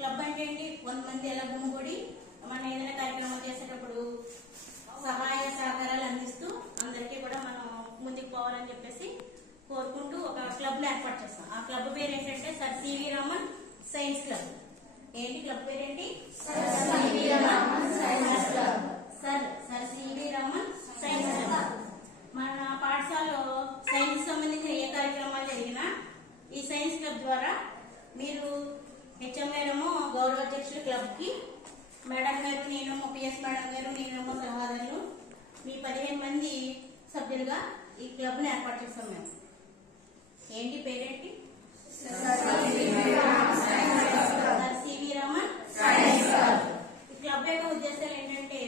Club అంటే ఏంటి? కొంతమంది ఎలా గుమిగూడి మనం ఏదైనా కార్యక్రమం చేసేటప్పుడు సహాయ సహకారాలు అందిస్తూ అందరికీ కూడా మనం ముందుకు పోవాలని చెప్పేసి కోరుకుంటూ ఒక క్లబ్ ని ఏర్పాటు చేస్తాం. ఆ క్లబ్ పేరు ఏంటంటే sir C V Raman science club. ఏంటి క్లబ్ పేరేంటి? Sir C V Raman science club. Sir C V Raman science club. మన పాఠశాలలో సైన్స్ సంబంధించిన ఏ కార్యక్రమాలు జరిగినా ఈ సైన్స్ క్లబ్ ద్వారా మీరు హెచ్ఎం మేడము గౌరవ అధ్యక్షులు క్లబ్ కి, మేడం గారు, నేనేమో పిఎస్ మేడం గారు, నేనేమో సలహాదారులు, మీ 15 మంది సభ్యులుగా ఈ క్లబ్ ని ఏర్పాటు చేస్తాం మేము. ఏంటి పేరేంటి? Sir C V Raman science club. ఈ క్లబ్ యొక్క ఉద్దేశాలు ఏంటంటే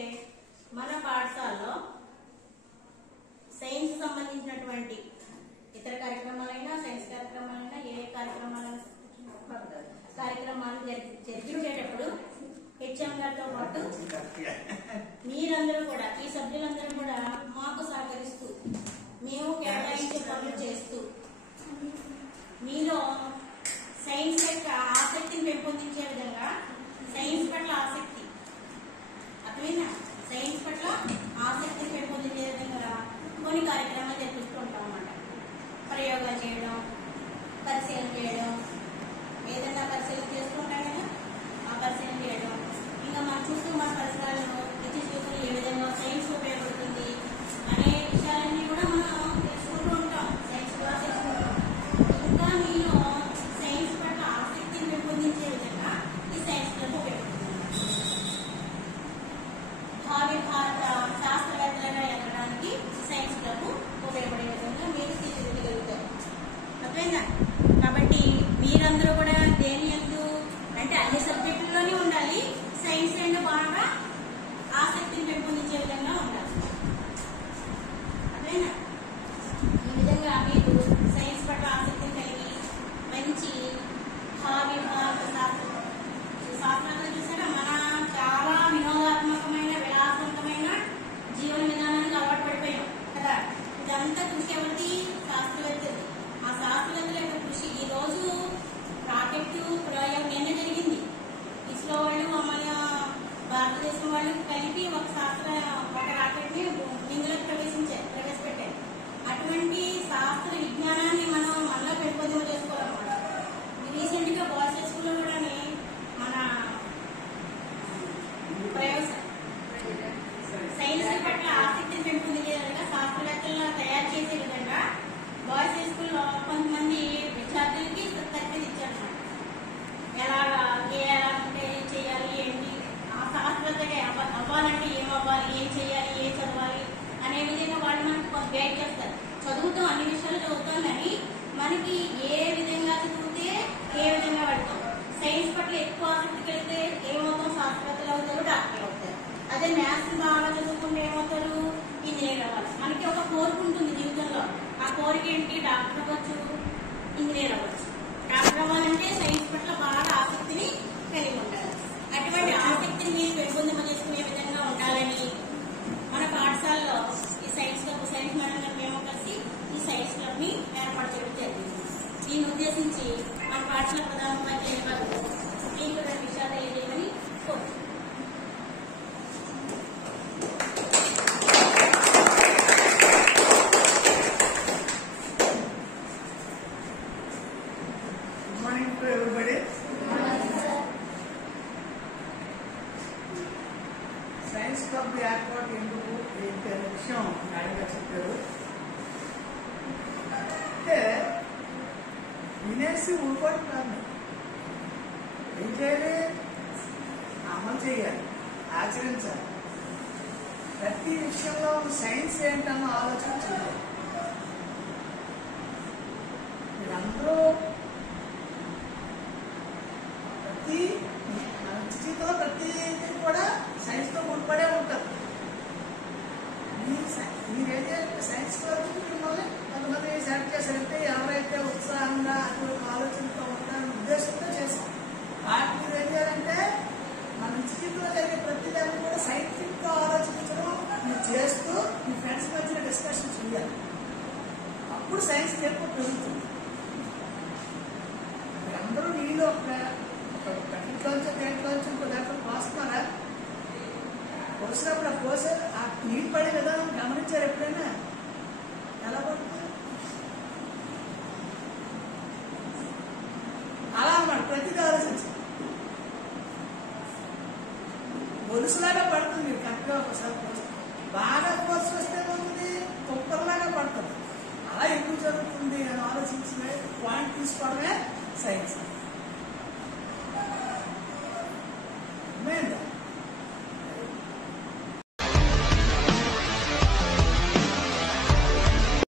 మన పాఠశాలలో సైన్స్ సంబంధించినటువంటి ఇతర కార్యక్రమాలైనా, సైన్స్ కార్యక్రమాలైనా, ఏ కార్యక్రమాలు జరిపించేటప్పుడు హెచ్ఎం గారితో పాటు మీరందరూ కూడా, ఈ సభ్యులందరూ కూడా మాకు సహకరిస్తూ, మేము కేటాయించే పనులు చేస్తూ, మీలో సైన్స్ యొక్క ఆసక్తిని పెంపొందించే విధంగా, సైన్స్ పట్ల ఆసక్తి, అర్థమైనా, సైన్స్ పట్ల ఆసక్తిని పెంపొందించే విధంగా కొన్ని కార్యక్రమాలు జరిపిస్తూ ఉంటాం అన్నమాట. ప్రయోగాలు చేయడం, పరిశీలన చేయడం, ఏదైనా పరిశీలన చేసుకుంటాం కదా, ఆ పరిశీలన చేయడం, ఇంకా మన చుట్టూ మన పరిసరాలను చూసుకుని ఏ విధంగా సైన్స్ ఉపయోగపడుతుంది అనే విషయాలన్నీ కూడా మనం తెలుసుకుంటూ ఉంటాం, సైన్స్ ద్వారా తెలుసుకుంటాం. ఇంకా మీలో సైన్స్ పట్ల ఆసక్తిని పెంపొందించే విధంగా ఈ సైన్స్ క్లబ్ ఉపయోగపడుతుంది. భావి భారత శాస్త్రవేత్తలుగా ఎదగడానికి సైన్స్ క్లబ్ ఉపయోగపడే విధంగా మీరు తీర్చిదిద్దగలుగుతారు. అర్థమైందా? కాబట్టి మీరందరూ కూడా దేని యందు అంటే అన్ని సబ్జెక్టుల్లోనే ఉండాలి, సైన్స్ అండ్ బాగా ఆసక్తిని పెంపొందించే విధంగా ఉండాలి. అర్థమైందా? ఈ విధంగా మీరు సైన్స్ పట్ల ఆసక్తిని కలిగి మంచి భావి భారత శాస్త్రంలో చూసారా, మన చాలా వినోదాత్మకమైన, విలాసవంతమైన జీవన విధానానికి అలవాటు పడిపోయాం కదా. ఇదంతా కృషి ఎవరిది? శాస్త్రవేత్తది. ఆ శాస్త్రవేత్తల యొక్క కృషి ఈ రోజు రాకెట్ ప్రయోగం నిన్న జరిగింది. ఇస్రో వాళ్ళు, మన భారతదేశం వాళ్ళు కలిపి ఒక రాకెట్ ని ఇందులోకి ప్రవేశపెట్టారు. అటువంటి శాస్త్ర విజ్ఞానాన్ని మనం మనలో పెంపొందింప చేసుకోవాలన్నమాట. రీసెంట్ గా బాయ్స్ స్కూల్లో కూడా మన సైన్స్ పట్ల ఆసక్తిని పెంపొందించేలాగా శాస్త్రవేత్తలను తయారు చేసే విధంగా బాయ్స్ స్కూల్లో కొంతమంది విద్యార్థులకి తరబేతి ఇచ్చారన్నమాట. ఎలా ఉంటే చేయాలి, ఏంటి, ఆ శాస్త్రవేత్తగా అవ్వాలంటే ఏం అవ్వాలి, ఏం చేయాలి, ఏం చదవాలి అనే విధంగా వాళ్ళు మనకు కొంత గైడ్ చేస్తారు. చదువుతాం, అన్ని విషయాలు చదువుతాం, కానీ మనకి ఏ విధంగా చదివితే ఏ విధంగా పడతాం, సైన్స్ పట్ల ఎక్కువ ఆసక్తి కలిగితే ఏమవుతాం, శాస్త్రవేత్తలు అవుతారు, డాక్టర్లు అవుతారు. అదే మ్యాథ్స్ బాగా చదువుకుంటే ఏమవుతారు, ఇంజనీర్ అవ్వాలి. మనకి ఒక కోరిక ఉంటుంది జీవితంలో. ఆ కోరిక ఏంటి? డాక్టర్ అవ్వచ్చు, ఇంజనీర్ అవ్వచ్చు. డాక్టర్ అవ్వాలంటే సైన్స్ పట్ల బాగా ఆసక్తిని కలిగి ఉండాలి. అటువంటి ఆసక్తిని మీరు పెంపొందింపజేసుకునే విధంగా ఉండాలని మన పాఠశాలలో ఈ సైన్స్ క్లబ్, సైన్స్ మేడం మేము కలిసి ఈ సైన్స్ క్లబ్ ని ఏర్పాటు చేయడం జరిగింది. దీన్ని ఉద్దేశించి మన పాఠశాల ప్రధానోపాధ్యాయులు గారు మీకు 2 విషయాలు తెలియజేయమని కోరుతున్నాను. సైన్స్ క్లబ్ ఏర్పాటు ఎందుకు ఏంటి అనే విషయం న్యాయంగా చెప్పారు. అంటే వినేసి ఊరుకోవడం కాదు, ఏం చేయాలి, అమలు చేయాలి, ఆచరించాలి. ప్రతి విషయంలో సైన్స్ ఏంటన్న ఆలోచన చేయాలి. మీరందరూ మన జీవితంలో ప్రతిదీ కూడా సైన్స్ తో ముడిపడే ఉంటారు. మీరేం చేయాలి, సైన్స్ క్లబ్ మిమ్మల్ని కొంతమంది సెలెక్ట్ చేశారంటే ఎవరైతే ఉత్సాహంగా అటువంటి ఆలోచనతో ఉంటారని ఉద్దేశంతో చేశాం. వాటిని మీరు ఏం చేయాలంటే మన జీవితంలో జరిగే ప్రతిదాన్ని కూడా సైంటిఫిక్ గా ఆలోచించడం మీరు చేస్తూ మీ ఫ్రెండ్స్ మధ్య డిస్కషన్ చేయాలి. అప్పుడు సైన్స్ ఎక్కువ పెరుగుతుంది. అందరూ నీళ్ళు ఒక కంటిలోంచి పోసినప్పుడు ఆ పోసే ఆ నీళ్ళు పడే విధానం గమనించారు ఎప్పుడైనా? ఎలా పడుతుంది? అలా అన్నమాట. ప్రతిదీ ఆలోచించాలి. గొలుసులాగా పడుతుంది మీరు కరెక్ట్గా ఒకసారి పోస్తే. బాగా ఫోర్స్ వస్తే ఏమవుతుంది? కుక్కర్లాగా పడుతుంది. అలా ఎందుకు జరుగుతుంది అని ఆలోచించిన పాయింట్ తీసుకోవడమే సైన్స్.